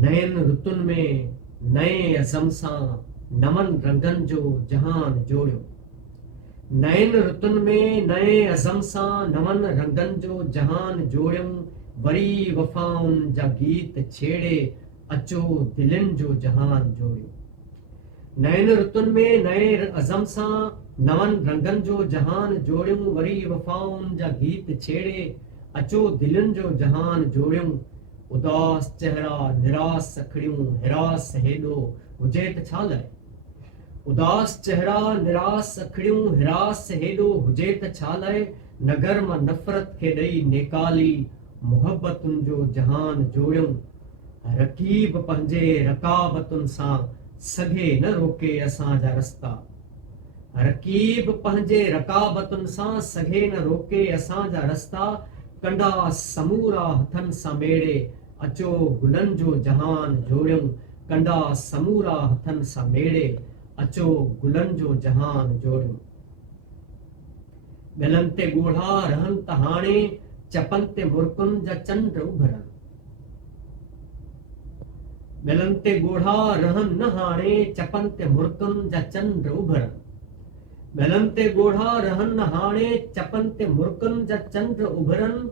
नयन रुतुनि में नए अज़म सां नवनि रंगनि जो जहान जोड़ियो। नयन रुतुनि में नए अज़म सां नवनि रंगनि जो जहान जोड़ियूं। वरी वफ़ाउनि जा गीत छेड़े अचो दिलनि जो जहान जोड़ियो। नयन रुतुनि में नए अज़म सां नवनि रंगनि जो जहान जोड़ियूं। वरी वफ़ाउनि जा गीत छेड़े अचो दिलनि जो जहान जोड़ियूं। उदास चेहरा निरास सखड़ियूं हिरास हेॾो हुजे त छा लाइ। उदास चेहरा निरास सखड़ियूं हिरास हेॾो हुजे त छा लाइ। नगर मां नफ़रत खे ॾेई नेकाली मुहबतुनि जो जहान जोड़ियूं। रकीब पंहिंजे रकाबतुनि सां सघे न रोके असांजा रस्ता। रकीब पंहिंजे रकाबतुनि सां सघे न रोके असांजा रस्ता। कंडा समूरा हथनि सां मेड़े अचो गुलनि जो जहान जोड़ियूं। कंडा समूरा हथनि सां मेड़े अचो गुलनि जो जहान जोड़ियूं। ॻलनि ते ॻोढ़ा रहनि त हाणे चपनि ते मुर्कुनि जा चंड उभरनि। ॻलनि ते ॻोढ़ा रहनि न हाणे चपनि ते मुर्कुनि जा चंड उभरनि। ॻलनि ते ॻोढ़ा रहनि न हाणे चपनि ते मुर्कुनि जा चंड उभरनि।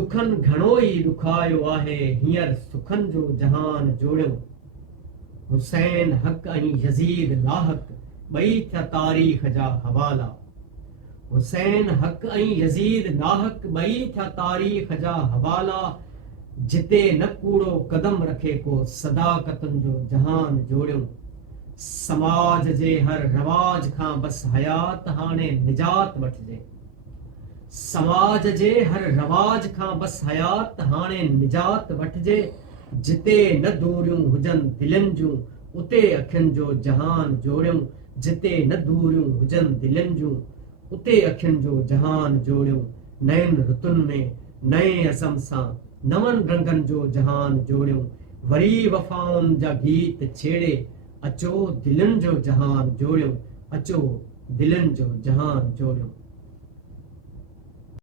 ॾुखनि घणो ई ॾुखायो आहे हींअर सुखनि जो जहान जोड़ियूं। हुसैन हक़ ऐं यज़ीद लाहक ॿई थिया तारीख़ जा हवाला। हुसैन हक़ ऐं यज़ीद लाहक ॿई थिया तारीख़ जा हवाला। जिते न कूड़ो कदम रखे को सदाकतुनि जो जहान जोड़ियूं। समाज जे हर रवाज खां बसि हयात हाणे निजात वठिजे। समाज जे हर रवाज खां बसि हयात हाणे निजात वठिजे। जिते न दूरियूं हुजनि दिलनि जूं उते अखियुनि जो जहान जोड़ियूं। जिते न दूरियूं हुजनि दिलनि जूं उते अखियुनि जो जहान जोड़ियूं। नयन रुतुनि में नए अज़म सां नवनि रंगनि जो जहान जोड़ियूं। वरी वफ़ाउनि जा गीत छेड़े अचो दिलनि जो जहान जोड़ियूं। अचो दिलनि जो जहान जोड़ियूं।